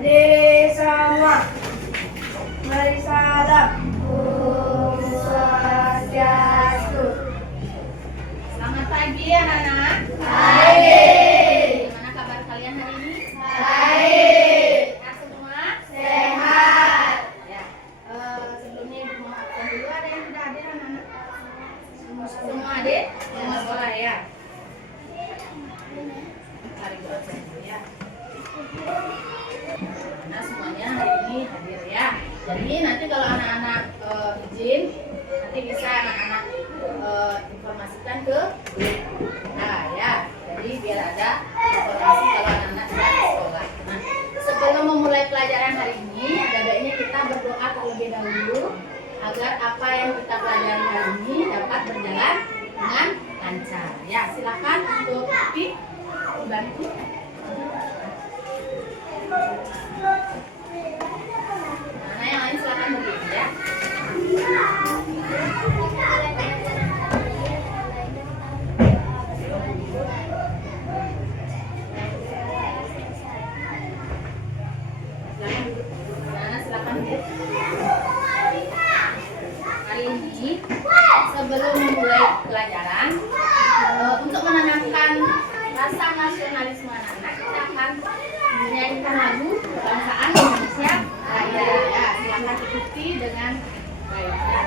Berdiri semua. Mari salam. Om Swastiastu. Selamat pagi anak-anak. Baik. Gimana kabar kalian hari ini? Baik. Sehat semua? Sehat. Ya. Sebelumnya ibu mau absen dulu, ada yang tidak hadir anak-anak? Semua hadir? Semua sekolah ya. Mari ibu absen dulu ya. Nah semuanya hari ini hadir ya. Jadi nanti kalau anak-anak izin, nanti bisa anak-anak informasikan ke grup. Nah ya, jadi biar ada informasi kalau anak-anak sudah di sekolah. Nah, sebelum memulai pelajaran hari ini, ada baiknya kita berdoa terlebih dahulu agar apa yang kita pelajari hari ini dapat berjalan dengan lancar. Ya, silakan untuk Pipi dibantu. Nah, yang lain silakan berdiri ya. Silakan duduk. Hari ini sebelum memulai pelajaran, untuk menanamkan rasa nasionalisme anak-anak, kita akan menyanyikan lagu kebangsaan Indonesia Raya. Ya, silakan ikuti dengan baik ya.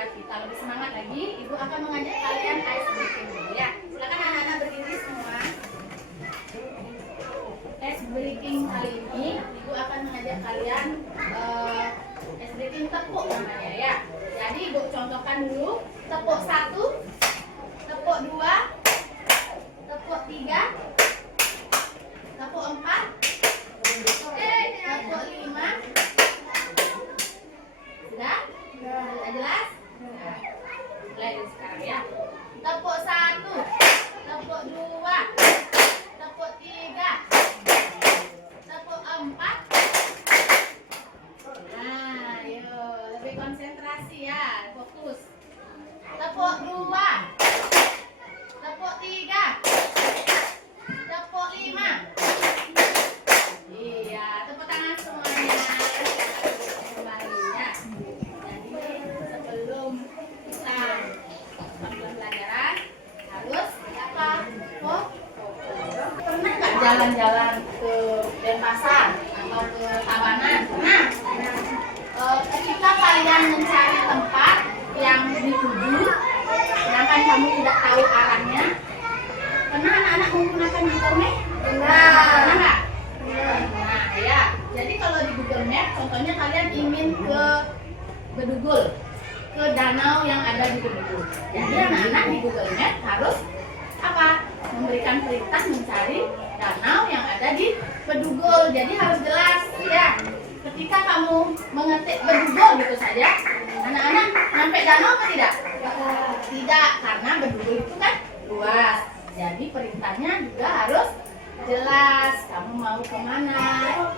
Kita lebih semangat lagi, Ibu akan mengajak kalian ice breaking dulu ya. Silakan anak-anak berdiri semua. Ice breaking kali ini Ibu akan mengajak kalian ice breaking tepuk namanya ya. Jadi Ibu contohkan dulu, tepuk 1, tepuk 2, tepuk 3, tepuk 4, tepuk 5. Sudah? Sudah jelas? Nah, mulai dari sekarang ya. Tepuk 1, tepuk 2, tepuk 3, tepuk 4. Nah, yuk lebih konsentrasi ya, fokus. Tepuk 2, tepuk 3, tepuk 5. Iya, tepuk tangan semuanya. Kembali ya. Jadi sebelum kita melakukan pelajaran harus apa? Pernah nggak jalan-jalan ke Denpasar atau ke Tabanan? Pernah? Ketika kalian mencari tempat yang dituju, sedangkan kamu tidak tahu arahnya, pernah anak-anak menggunakan Google Map? Pernah nggak? Nah ya, jadi kalau di Google Map, contohnya kalian ingin ke Bedugul, ke danau yang ada di Bedugul. Jadi anak-anak di Google Map harus apa? Memberikan perintah mencari danau yang ada di Bedugul. Jadi harus jelas ya. ketika kamu mengetik berdugul gitu saja, anak-anak sampai danau apa tidak? Tidak, karena berdugul itu kan luas. Jadi perintahnya juga harus jelas. Kamu mau kemana?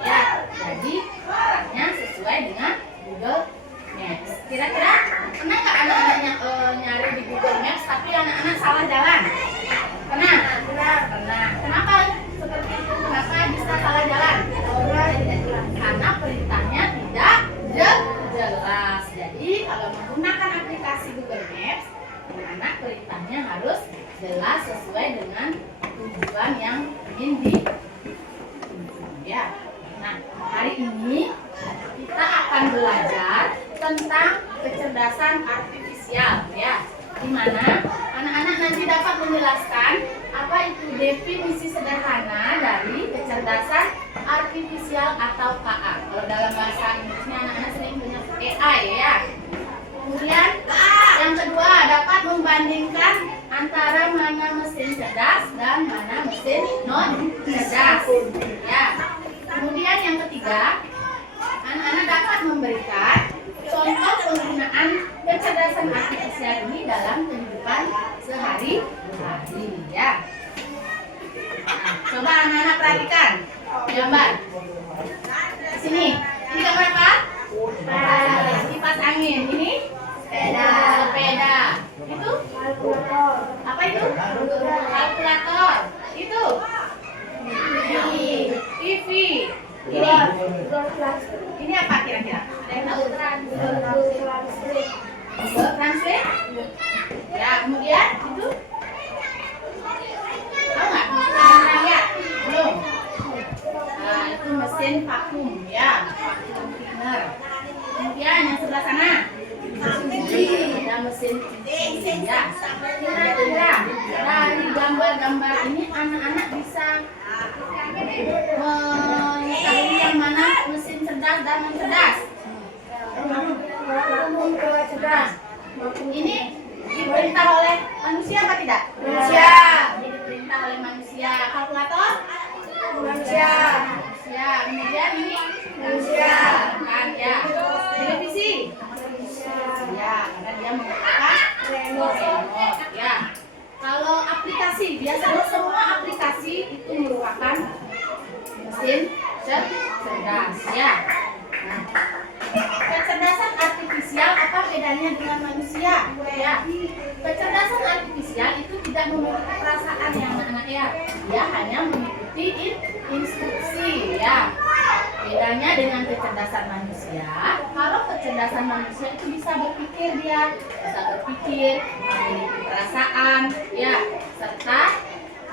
Ya, jadi arahnya sesuai dengan Google Maps. Kira-kira pernah nggak anak-anaknya nyari di Google Maps tapi anak-anak salah jalan? Pernah? Pernah. Kenapa seperti itu? Kenapa bisa salah jalan? Karena perintahnya tidak jelas. Jadi kalau menggunakan aplikasi Google Maps, anak perintahnya harus jelas sesuai dengan tujuan yang ingin ya. Nah, hari ini kita akan belajar tentang kecerdasan artifisial ya. Di mana anak-anak nanti dapat menjelaskan apa itu definisi sederhana dari kecerdasan artifisial atau KA. Kalau dalam bahasa Inggrisnya anak-anak sering menyebut AI ya. Kemudian yang kedua dapat membandingkan antara mana mesin cerdas dan mana mesin non cerdas. Ya. Kemudian yang ketiga, anak-anak dapat memberikan contoh penggunaan kecerdasan artifisial ini dalam kehidupan sehari-hari ya. Nah, coba anak-anak perhatikan gambar. Di sini, ini gambar apa? Kipas angin. Ini sepeda. Itu apa itu? Kalkulator. Itu TV. Ini apa kira-kira? Ada yang tahu? Translate? Ya, kemudian itu tahu nggak? Pernah lihat? Belum. Nah, itu mesin vakum ya, vacuum cleaner. Kemudian yang sebelah sana ada mesin cuci ya. Kira-kira dari gambar-gambar ini anak-anak bisa mengetahui yang mana mesin cerdas dan non cerdas. Ini diperintah oleh manusia apa tidak? Manusia. Ini diperintah oleh manusia. Kalkulator? Manusia. Manusia. Kemudian ini Manusia. kan ya. Televisi? Ya, karena dia menggunakan remote ya. Kalau aplikasi, biasanya semua aplikasi itu merupakan mesin cerdas ya. Nah, kecerdasan artifisial apa bedanya dengan manusia? Ya, kecerdasan artifisial itu tidak memiliki perasaan yang anak-anak ya. Dia hanya mengikuti instruksi ya. Bedanya dengan kecerdasan manusia, kalau kecerdasan manusia itu bisa berpikir dia, bisa berpikir, memiliki perasaan, ya, serta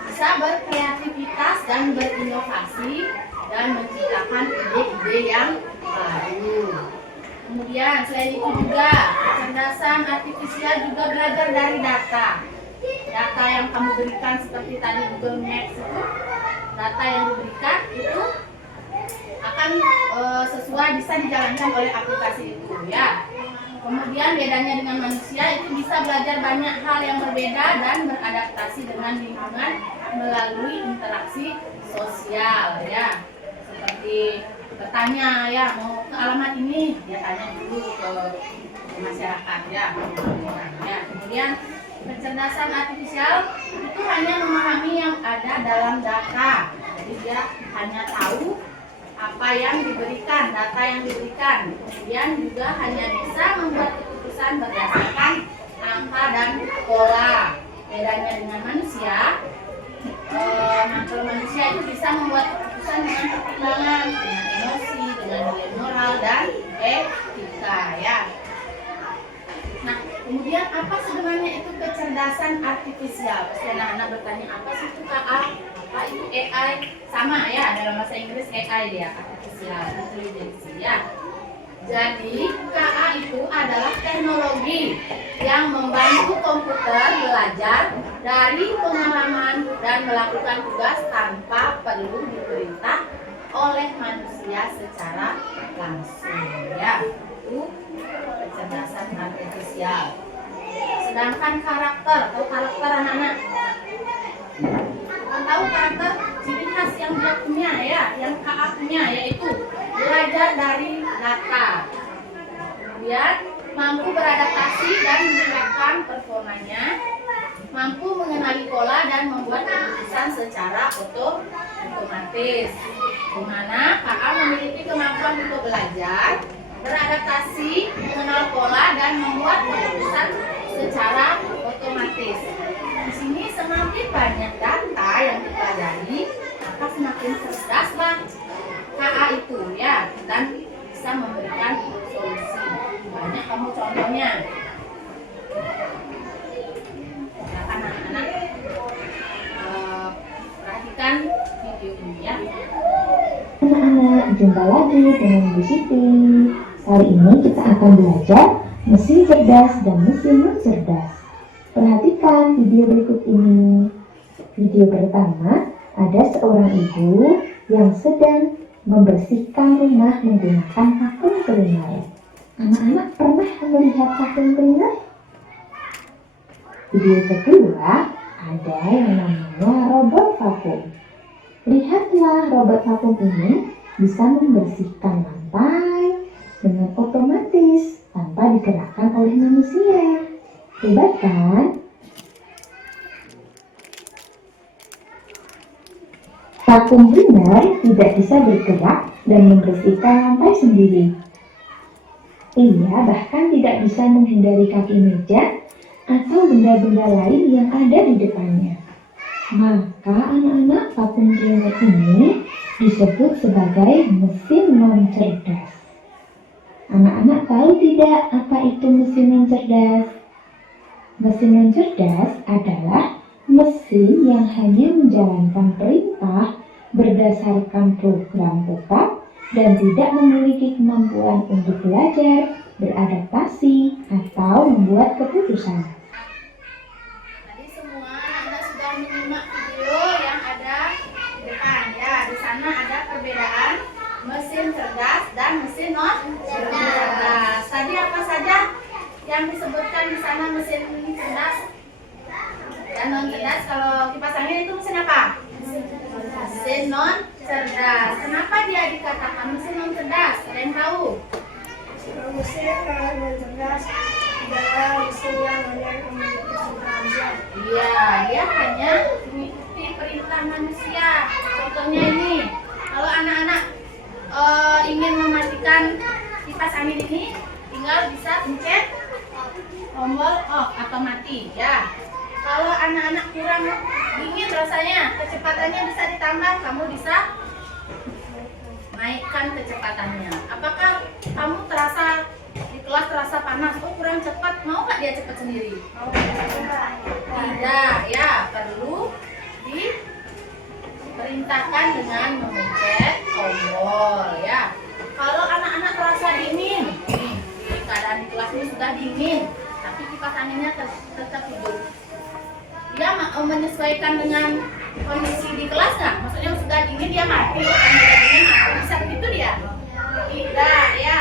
bisa berkreativitas dan berinovasi dan menciptakan ide-ide yang baru. Kemudian selain itu juga kecerdasan artifisial juga belajar dari data. Data yang kamu berikan seperti tadi Google Maps itu, data yang diberikan itu akan sesuai bisa dijalankan oleh aplikasi itu ya. Kemudian bedanya dengan manusia itu bisa belajar banyak hal yang berbeda dan beradaptasi dengan lingkungan melalui interaksi sosial ya. Seperti bertanya ya, mau ke alamat ini, dia tanya dulu ke masyarakat ya. Kemudian kecerdasan artifisial itu hanya memahami yang ada dalam data. Jadi dia hanya tahu apa yang diberikan, data yang diberikan. Kemudian juga hanya bisa membuat keputusan berdasarkan angka dan pola. Bedanya dengan manusia, kalau manusia itu bisa membuat keputusan dengan pertimbangan, dengan emosi, dengan nilai moral dan etika ya. Nah, kemudian apa sebenarnya itu kecerdasan artifisial? Pasti anak-anak bertanya, apa sih itu KA? Apa itu AI? Sama ya, dalam bahasa Inggris AI dia, artificial intelligence ya. Jadi KA itu adalah teknologi yang membantu komputer belajar dari pengalaman dan melakukan tugas tanpa perlu diperintah oleh manusia secara langsung ya. Itu kecerdasan artifisial. Sedangkan karakter atau karakter anak-anak, tahu karakter ciri khas yang dia punya ya, yang KA punya, yaitu belajar dari Kemudian mampu beradaptasi dan meningkatkan performanya, mampu mengenali pola dan membuat keputusan secara otomatis. Di mana KA memiliki kemampuan untuk belajar, beradaptasi, mengenal pola dan membuat keputusan secara otomatis. Di sini semakin banyak data yang dipelajari, maka semakin cerdaslah KA itu ya, dan bisa memberikan solusi. Banyak kamu contohnya. Nah, anak-anak perhatikan video ini ya. Anak-anak, jumpa lagi dengan Bu Siti. Kali ini kita akan belajar mesin cerdas dan mesin non cerdas. Perhatikan video berikut ini. Video pertama, ada seorang ibu yang sedang membersihkan rumah menggunakan vakum cleaner. Anak-anak pernah melihat vakum cleaner? Video kedua, ada yang namanya robot vakum. Lihatlah robot vakum ini bisa membersihkan lantai dengan otomatis tanpa digerakkan oleh manusia. Hebat kan? Vakum cleaner tidak bisa bergerak dan membersihkan lantai sendiri. Ia bahkan tidak bisa menghindari kaki meja atau benda-benda lain yang ada di depannya. Maka anak-anak, vakum cleaner ini disebut sebagai mesin non cerdas. Anak-anak tahu tidak apa itu mesin non cerdas? Mesin non cerdas adalah mesin yang hanya menjalankan perintah berdasarkan program tetap dan tidak memiliki kemampuan untuk belajar, beradaptasi, atau membuat keputusan. Tadi semua anak-anak sudah menyimak video yang ada di depan ya. Di sana ada perbedaan mesin cerdas dan mesin non cerdas. Tadi apa saja yang disebutkan di sana mesin cerdas dan non cerdas? Kalau kipas angin itu mesin apa? Mesin non cerdas. Kenapa dia dikatakan mesin non cerdas? Ada yang tahu? Mesin non cerdas adalah mesin yang hanya memiliki perintah aja. Iya, dia hanya mengikuti perintah manusia. Contohnya ini, kalau anak-anak ingin mematikan kipas angin ini, tinggal bisa pencet tombol off atau mati ya. Kalau anak-anak kurang dingin rasanya, kecepatannya bisa ditambah, kamu bisa naikkan kecepatannya. Apakah kamu terasa di kelas terasa panas, oh kurang cepat, mau nggak dia cepat sendiri? Tidak ya, perlu diperintahkan dengan memencet tombol ya. Kalau anak-anak terasa dingin, nih, di keadaan di kelas ini sudah dingin, tapi kipas anginnya tetap hidup. Dia menyesuaikan dengan kondisi di kelas nggak? Maksudnya sudah dingin dia mati, kan dingin mati, bisa begitu dia? Tidak ya.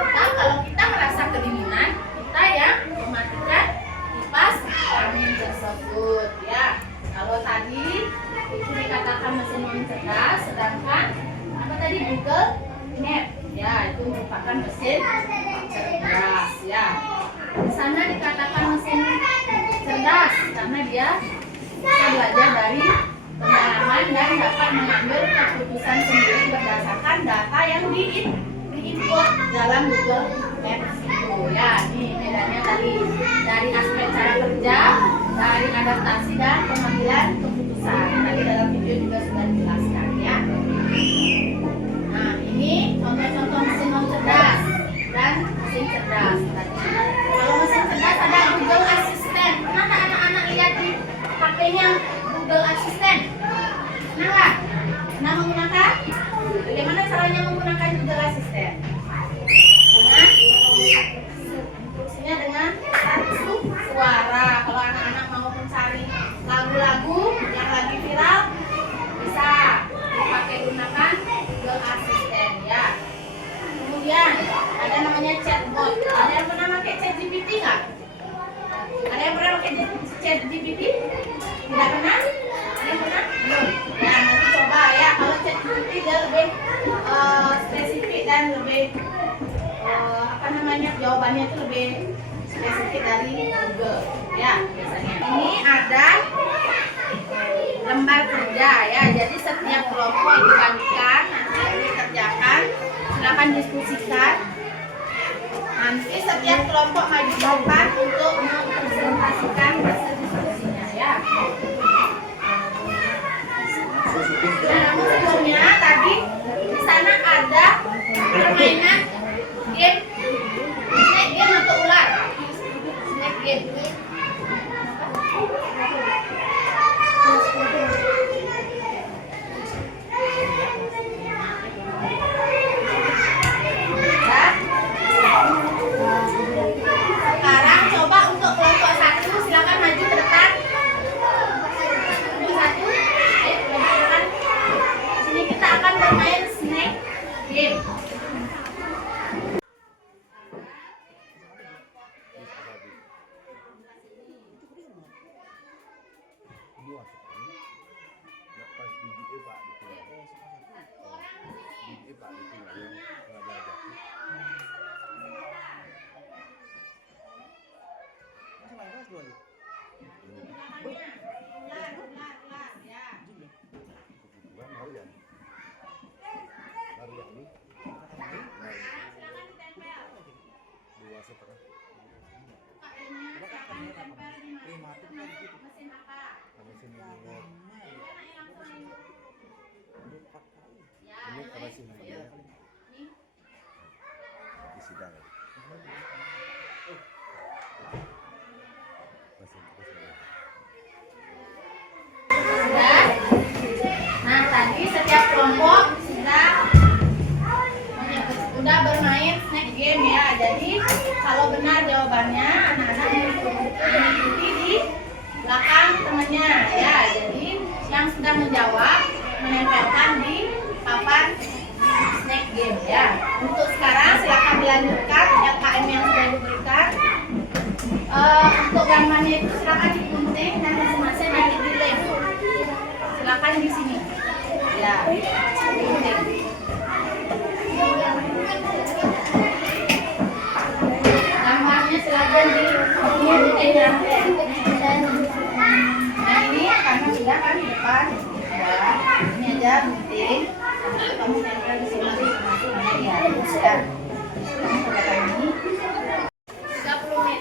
Tetap kalau kita merasa kedinginan, kita yang mematikan kipas angin tersebut ya. Kalau tadi itu dikatakan mesin non cerdas, sedangkan apa tadi Google Map ya, itu merupakan mesin cerdas ya. Di sana dikatakan mesin cerdas karena dia bisa belajar dari pengalaman dan dapat mengambil keputusan sendiri berdasarkan data yang diinput dalam Google Maps itu ya. Ini bedanya tadi dari aspek cara kerja, dari adaptasi dan pengambilan keputusan. Tadi dalam video juga sudah dijelaskan ya. Nah, ini contoh-contoh mesin non cerdas dan mesin cerdas tadi. Kalau mesin cerdas ada Google Assistant. Pernah nggak anak-anak lihat di HP-nya Google Assistant? Pernah nggak? Pernah menggunakan? Bagaimana caranya menggunakan Google Assistant? Fungsinya dengan satu suara. Kalau anak-anak mau mencari lagu-lagu yang lagi viral, bisa dipakai gunakan Google Assistant ya. Kemudian ada namanya chatbot. Ada yang pernah pakai ChatGPT nggak? Ada yang pernah pakai ChatGPT? Tidak pernah? Ada yang pernah? Belum. Ya, nanti coba ya. Kalau ChatGPT dia lebih spesifik dan lebih jawabannya itu lebih spesifik dari Google ya biasanya. Ini ada lembar kerja ya, jadi setiap kelompok dibagikan, nanti dikerjakan, silakan diskusikan. Nanti setiap kelompok maju depan untuk mempresentasikan hasil diskusinya ya. Nah, namun sebelumnya tadi di sana ada permainan game snake game atau ular. Snake game. Sekarang coba untuk kelompok 1 silakan maju ke depan. Kelompok 1, ayo maju ke depan. Sini kita akan bermain snake game. Nah, tadi setiap kelompok sudah bermain snake game ya. Jadi kalau benar jawabannya, anak-anak mengikuti di belakang temannya ya. Jadi yang sudah menjawab menempelkan di papan snake game ya. Untuk sekarang silakan dilanjutkan LKM yang sudah diberikan. Untuk gambarnya itu silakan digunting dan masing-masing nanti dilem. Silakan di sini. Ya, digunting. Gambarnya silakan digunting ya. Nah ini karena sudah kan di depan. Ya, ini aja gunting. Kamu tempel di sini masing-masing ya. Ya. Kamu kerjakan ini. 30 menit.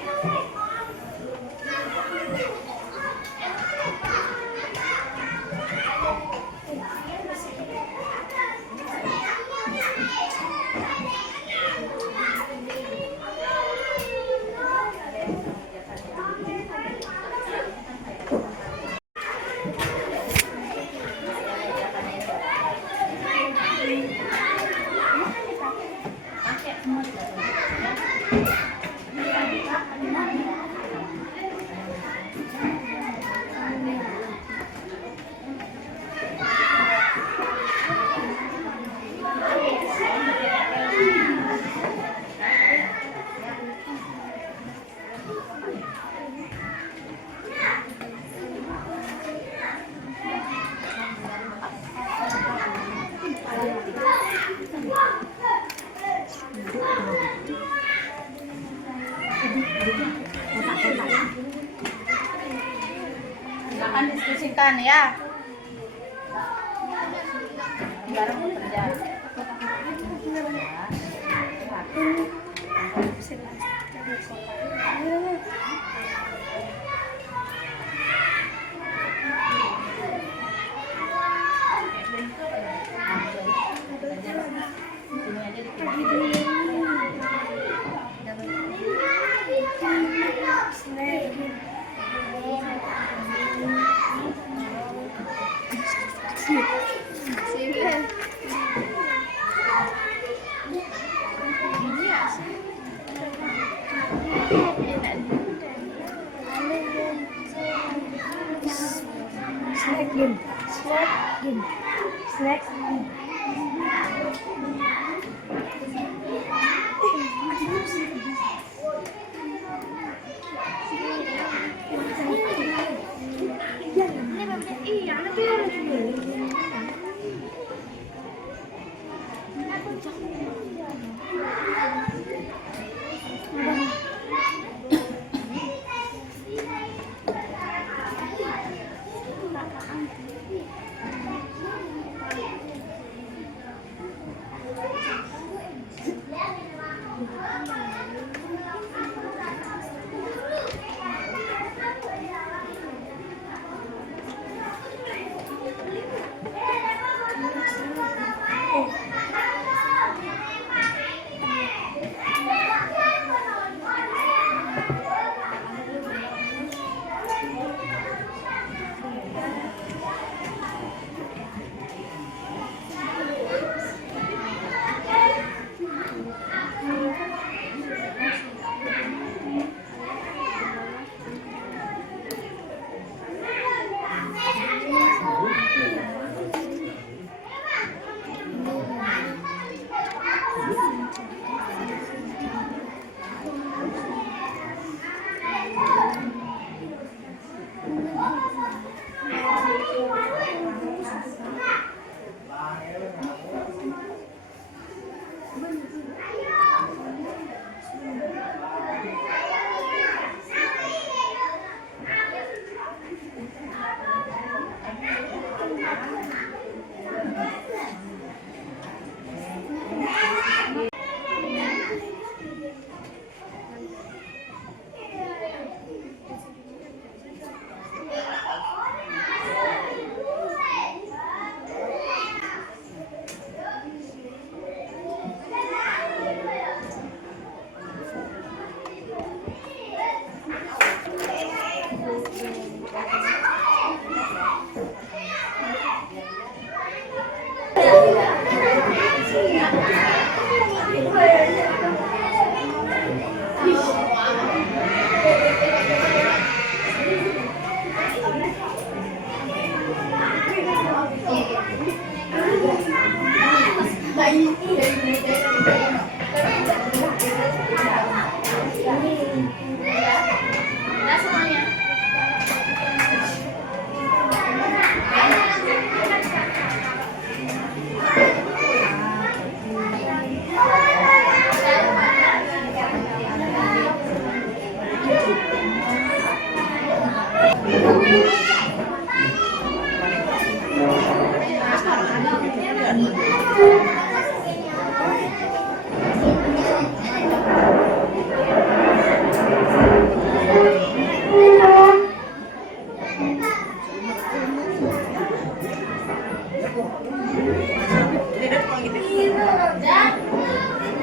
Silakan diskusikan ya. Bareng bekerja. Snack game. Iya, nanti Udah semuanya.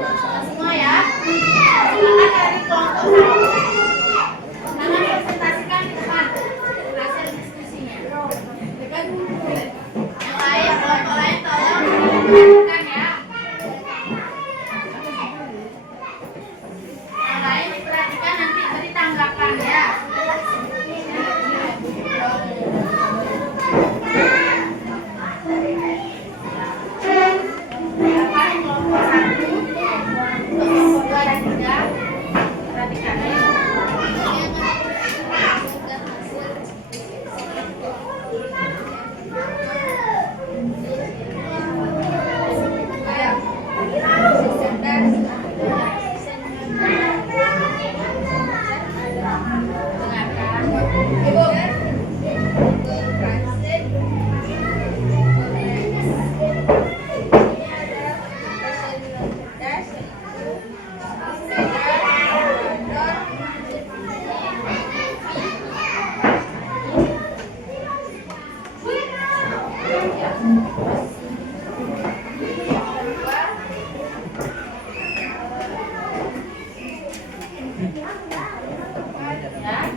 Udah semua ya. Silakan dari kelompok satu. Tangan presentasikan di depan hasil diskusinya. Yang lain, kelompok lain tolong diperhatikan ya. Yang lain diperhatikan, nanti beri tanggapan ya. Kelompok satu, kelompok dua dan tiga, perhatikan ya. Ya,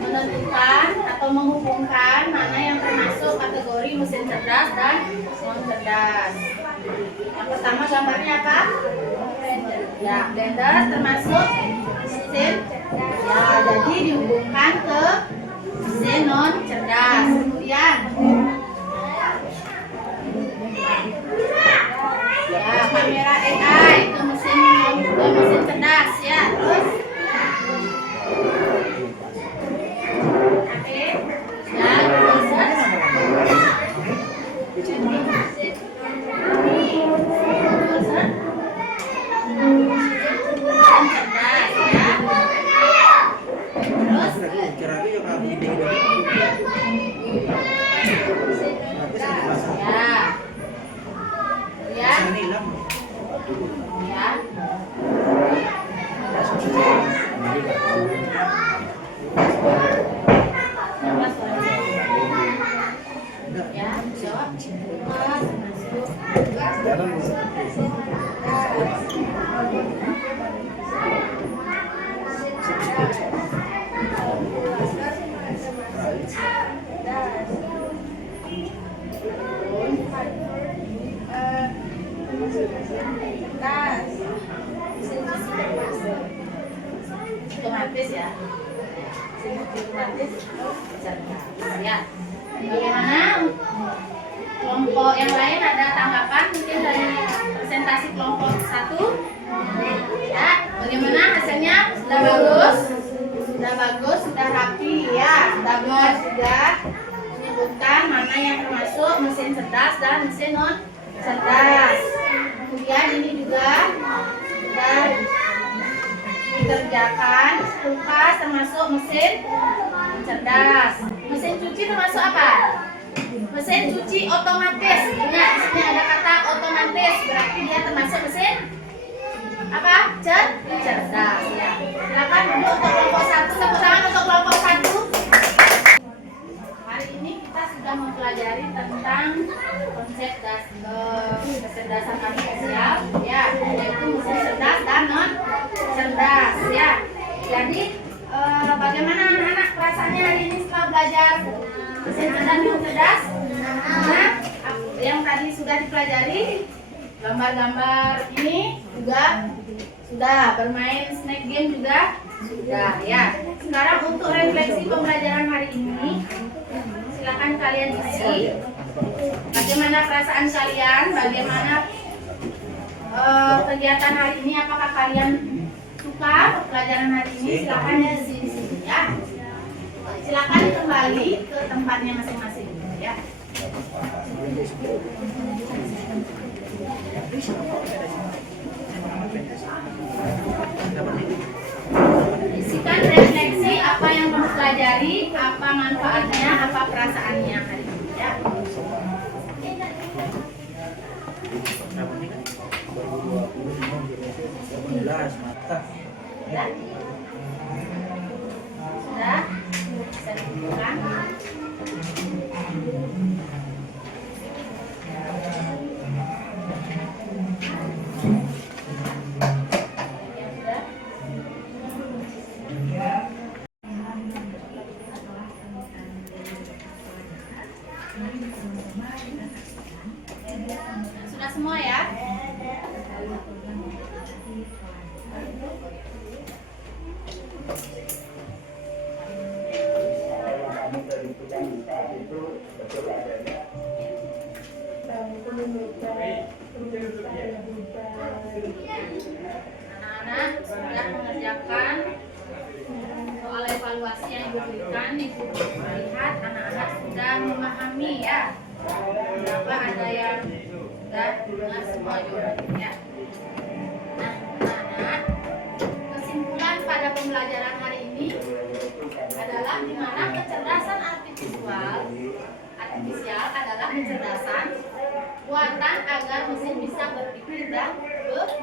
menentukan atau menghubungkan mana yang termasuk kategori mesin cerdas dan non cerdas. Yang pertama gambarnya apa? Ya, blender termasuk mesin. Ya, jadi dihubungkan ke mesin non cerdas. Kemudian, ya, kamera AI ke mesin cerdas ya. Terus otomatis ya, otomatis cerdas ya. Bagaimana kelompok yang lain, ada tanggapan mungkin dari presentasi kelompok satu ya? Bagaimana hasilnya? Sudah bagus, sudah rapi ya, sudah benar, sudah menyebutkan mana yang termasuk mesin cerdas dan mesin non cerdas. Kemudian ini juga sudah dikerjakan, kulkas termasuk mesin cerdas. Mesin cuci termasuk apa? Mesin cuci otomatis. Ingat, di sini ada kata otomatis, berarti dia termasuk mesin apa? Cerdas ya. Silakan dulu untuk kelompok satu, tepuk tangan untuk kelompok satu. Hari ini kita sudah mempelajari tentang konsep kecerdasan manusia ya, yaitu mesin cerdas dan non cerdas ya. Jadi bagaimana anak-anak perasaannya hari ini setelah belajar mesin cerdas dan non cerdas? Nah, yang tadi sudah dipelajari Gambar-gambar ini juga sudah, bermain snack game juga sudah ya. Sekarang untuk refleksi pembelajaran hari ini, silakan kalian isi bagaimana perasaan kalian, bagaimana kegiatan hari ini, apakah kalian suka pelajaran hari ini, silakan isi di sini ya. Silakan kembali ke tempatnya masing-masing ya. Isikan refleksi apa yang kamu pelajari, apa manfaatnya, apa perasaannya hari ini ya. Ya. Sudah? Bisa dibuka. Sudah semua ya? Anak-anak sudah mengerjakan soal evaluasi yang diberikan. Ibu melihat anak-anak sudah memahami ya. Kenapa ada yang sudah dengar semua jawabannya ya. Nah, anak-anak, kesimpulan pada pembelajaran hari ini adalah di mana kecerdasan artifisial adalah kecerdasan buatan agar mesin bisa berpikir dan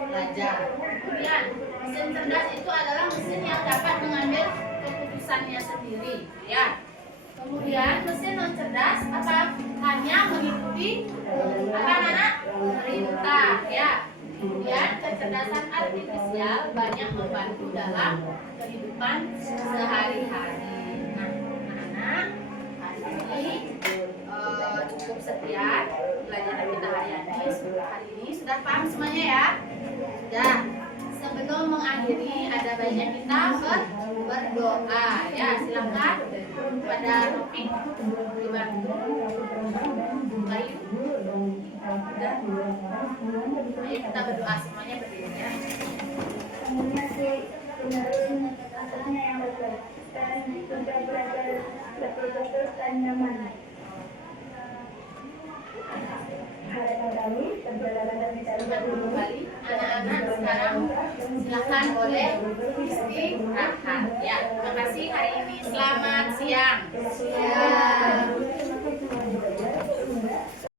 belajar. Kemudian, mesin cerdas itu adalah mesin yang dapat mengambil keputusannya sendiri, ya. Kemudian, mesin non cerdas hanya mengikuti anak-anak perintah, ya. Kemudian, kecerdasan artifisial banyak membantu dalam kehidupan sehari-hari. Nah, anak-anak, hari ini cukup sekian pelajaran kita hari ini. Sudah paham semuanya ya? Sudah. Sebelum mengakhiri ada baiknya kita berdoa ya. Silakan pada topik dibantu. Ayo kita berdoa semuanya berdiri ya. Asalnya yang betul dan sudah belajar betul-betul dan nyaman. Harapan kami perjalanan kami Kembali anak-anak sekarang silakan boleh istirahat ya. Terima kasih hari ini. Selamat siang.